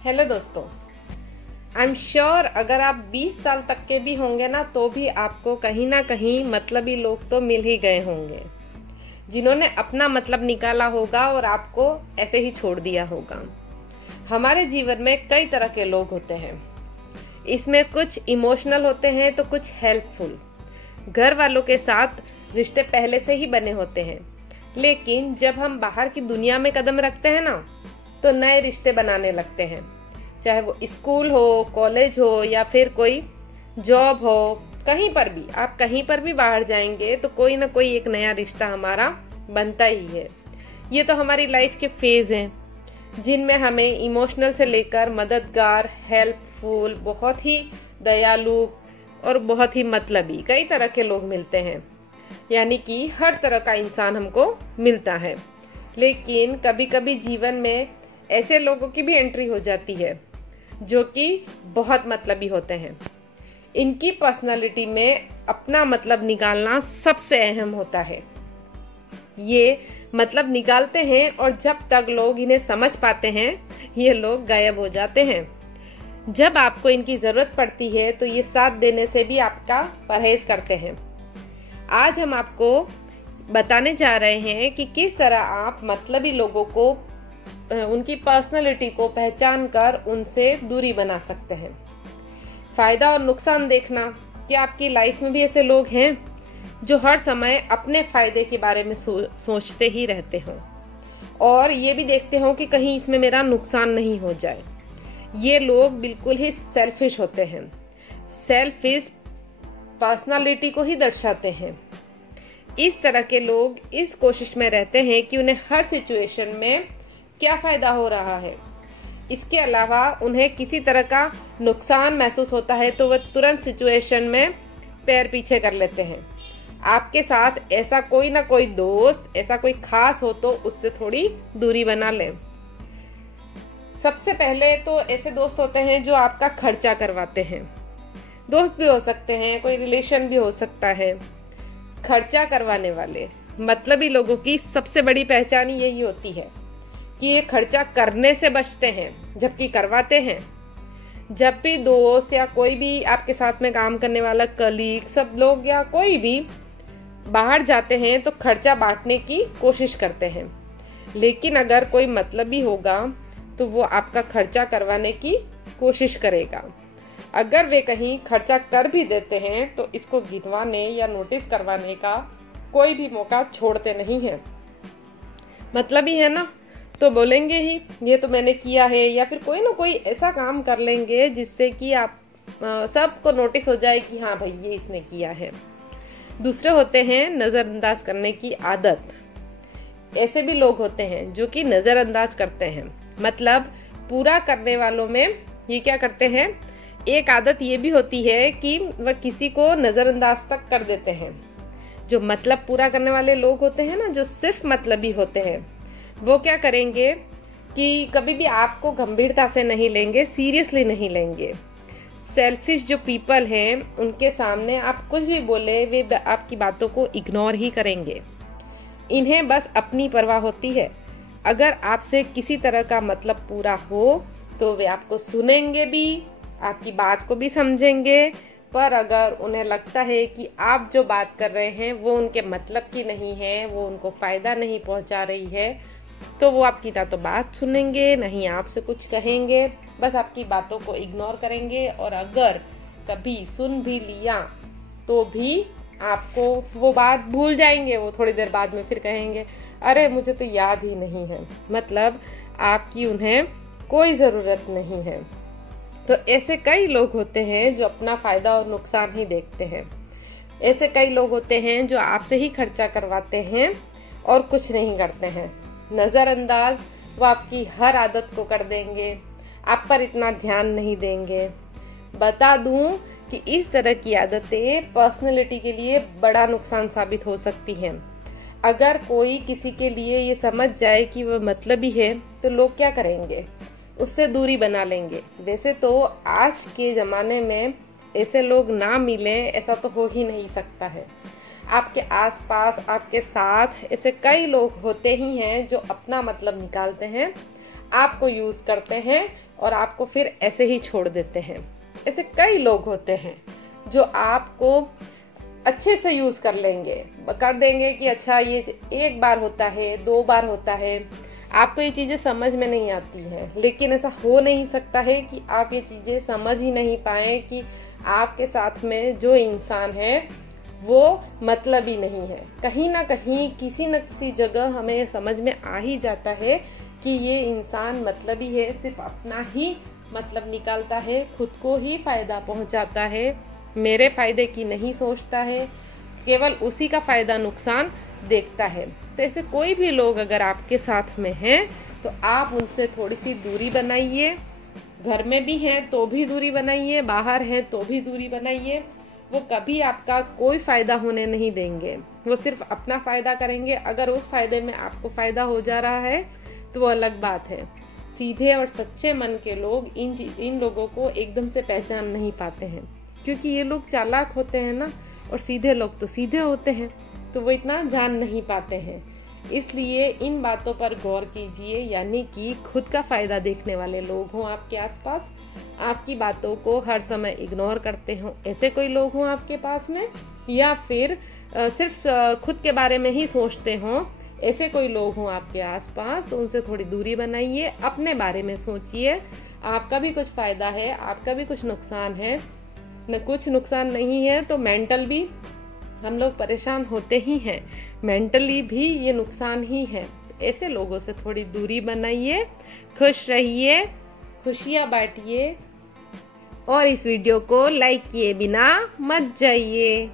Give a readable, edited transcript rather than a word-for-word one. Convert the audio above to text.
Hello दोस्तों, I am sure अगर आप 20 साल तक के भी होंगे ना तो भी आपको कहीं ना कहीं मतलबी लोग तो मिल ही गए होंगे जिन्होंने अपना मतलब निकाला होगा और आपको ऐसे ही छोड़ दिया होगा। हमारे जीवन में कई तरह के लोग होते हैं। इसमें कुछ इमोशनल होते हैं तो कुछ हेल्पफुल। घर वालों के साथ रिश्ते पहले से ही बने होते हैं, लेकिन जब हम बाहर की दुनिया में कदम रखते हैं ना तो नए रिश्ते बनाने लगते हैं। चाहे वो स्कूल हो, कॉलेज हो या फिर कोई जॉब हो, कहीं पर भी आप कहीं पर भी बाहर जाएंगे तो कोई ना कोई एक नया रिश्ता हमारा बनता ही है। ये तो हमारी लाइफ के फेज हैं जिनमें हमें इमोशनल से लेकर मददगार, हेल्पफुल, बहुत ही दयालु और बहुत ही मतलबी कई तरह के लोग मिलते हैं। यानी कि हर तरह का इंसान हमको मिलता है। लेकिन कभी कभी जीवन में ऐसे लोगों की भी एंट्री हो जाती है जो कि बहुत मतलबी होते हैं। इनकी पर्सनालिटी में अपना मतलब निकालना सबसे अहम होता है। ये मतलब निकालते हैं और जब तक लोग इन्हें समझ पाते हैं ये लोग गायब हो जाते हैं। जब आपको इनकी जरूरत पड़ती है तो ये साथ देने से भी आपका परहेज करते हैं। आज हम आपको बताने जा रहे हैं कि किस तरह आप मतलबी लोगों को, उनकी पर्सनालिटी को पहचान कर उनसे दूरी बना सकते हैं। फायदा और नुकसान देखना कि आपकी लाइफ में भी ऐसे लोग हैं जो हर समय अपने फायदे के बारे में सोचते ही रहते हों और ये भी देखते हो कि कहीं इसमें मेरा नुकसान नहीं हो जाए। ये लोग बिल्कुल ही सेल्फिश होते हैं। सेल्फिश पर्सनालिटी को ही दर्शाते हैं। इस तरह के लोग इस कोशिश में रहते हैं कि उन्हें हर सिचुएशन में क्या फायदा हो रहा है। इसके अलावा उन्हें किसी तरह का नुकसान महसूस होता है तो वह तुरंत सिचुएशन में पैर पीछे कर लेते हैं। आपके साथ ऐसा कोई ना कोई दोस्त, ऐसा कोई खास हो तो उससे थोड़ी दूरी बना लें। सबसे पहले तो ऐसे दोस्त होते हैं जो आपका खर्चा करवाते हैं। दोस्त भी हो सकते हैं, कोई रिलेशन भी हो सकता है। खर्चा करवाने वाले मतलबी लोगों की सबसे बड़ी पहचान यही होती है कि ये खर्चा करने से बचते हैं जबकि करवाते हैं। जब भी दोस्त या कोई भी आपके साथ में काम करने वाला कलीग, सब लोग या कोई भी बाहर जाते हैं तो खर्चा बांटने की कोशिश करते हैं। लेकिन अगर कोई मतलबी होगा तो वो आपका खर्चा करवाने की कोशिश करेगा। अगर वे कहीं खर्चा कर भी देते हैं तो इसको गिनवाने या नोटिस करवाने का कोई भी मौका छोड़ते नहीं है। मतलबी है ना तो बोलेंगे ही ये तो मैंने किया है, या फिर कोई ना कोई ऐसा काम कर लेंगे जिससे कि आप सबको नोटिस हो जाए कि हाँ भाई ये इसने किया है। दूसरे होते हैं नजरअंदाज करने की आदत। ऐसे भी लोग होते हैं जो कि नजरअंदाज करते हैं। मतलब पूरा करने वालों में ये क्या करते हैं, एक आदत ये भी होती है कि वह किसी को नजरअंदाज तक कर देते हैं। जो मतलब पूरा करने वाले लोग होते हैं ना, जो सिर्फ मतलबी होते हैं, वो क्या करेंगे कि कभी भी आपको गंभीरता से नहीं लेंगे, सीरियसली नहीं लेंगे। सेल्फिश जो पीपल हैं उनके सामने आप कुछ भी बोले वे आपकी बातों को इग्नोर ही करेंगे। इन्हें बस अपनी परवाह होती है। अगर आपसे किसी तरह का मतलब पूरा हो तो वे आपको सुनेंगे भी, आपकी बात को भी समझेंगे। पर अगर उन्हें लगता है कि आप जो बात कर रहे हैं वो उनके मतलब की नहीं है, वो उनको फायदा नहीं पहुंचा रही है, तो वो आपकी ना तो बात सुनेंगे, नहीं आपसे कुछ कहेंगे, बस आपकी बातों को इग्नोर करेंगे। और अगर कभी सुन भी लिया तो भी आपको वो बात भूल जाएंगे। वो थोड़ी देर बाद में फिर कहेंगे अरे मुझे तो याद ही नहीं है। मतलब आपकी उन्हें कोई ज़रूरत नहीं है। तो ऐसे कई लोग होते हैं जो अपना फायदा और नुकसान ही देखते हैं। ऐसे कई लोग होते हैं जो आपसे ही खर्चा करवाते हैं और कुछ नहीं करते हैं। नजरअंदाज वो आपकी हर आदत को कर देंगे, आप पर इतना ध्यान नहीं देंगे। बता दूं कि इस तरह की आदतें पर्सनैलिटी के लिए बड़ा नुकसान साबित हो सकती हैं। अगर कोई किसी के लिए ये समझ जाए कि वह मतलबी है तो लोग क्या करेंगे, उससे दूरी बना लेंगे। वैसे तो आज के जमाने में ऐसे लोग ना मिलें ऐसा तो हो ही नहीं सकता है। आपके आसपास, आपके साथ ऐसे कई लोग होते ही हैं जो अपना मतलब निकालते हैं आपको यूज करते हैं और आपको फिर ऐसे ही छोड़ देते हैं। ऐसे कई लोग होते हैं जो आपको अच्छे से यूज कर देंगे कि अच्छा ये एक बार होता है, 2 बार होता है, आपको ये चीजें समझ में नहीं आती है। लेकिन ऐसा हो नहीं सकता है कि आप ये चीजें समझ ही नहीं पाए कि आपके साथ में जो इंसान है वो मतलबी नहीं है। कहीं ना कहीं किसी न किसी जगह हमें समझ में आ ही जाता है कि ये इंसान मतलबी है, सिर्फ अपना ही मतलब निकालता है, खुद को ही फायदा पहुंचाता है, मेरे फायदे की नहीं सोचता है, केवल उसी का फायदा नुकसान देखता है। तो ऐसे कोई भी लोग अगर आपके साथ में हैं तो आप उनसे थोड़ी सी दूरी बनाइए। घर में भी हैं तो भी दूरी बनाइए, बाहर हैं तो भी दूरी बनाइए। वो कभी आपका कोई फायदा होने नहीं देंगे, वो सिर्फ अपना फायदा करेंगे। अगर उस फायदे में आपको फायदा हो जा रहा है तो वो अलग बात है। सीधे और सच्चे मन के लोग इन लोगों को एकदम से पहचान नहीं पाते हैं, क्योंकि ये लोग चालाक होते हैं ना, और सीधे लोग तो सीधे होते हैं, तो वो इतना जान नहीं पाते हैं। इसलिए इन बातों पर गौर कीजिए, यानी कि खुद का फायदा देखने वाले लोग हों आपके आसपास, आपकी बातों को हर समय इग्नोर करते हों ऐसे कोई लोग हों आपके पास में, या फिर सिर्फ खुद के बारे में ही सोचते हों ऐसे कोई लोग हों आपके आसपास, तो उनसे थोड़ी दूरी बनाइए। अपने बारे में सोचिए, आपका भी कुछ फायदा है, आपका भी कुछ नुकसान है। न कुछ नुकसान नहीं है तो मेंटल भी हम लोग परेशान होते ही हैं, मेंटली भी ये नुकसान ही है। तो ऐसे लोगों से थोड़ी दूरी बनाइए, खुश रहिए, खुशियां बांटिए, और इस वीडियो को लाइक किए बिना मत जाइए।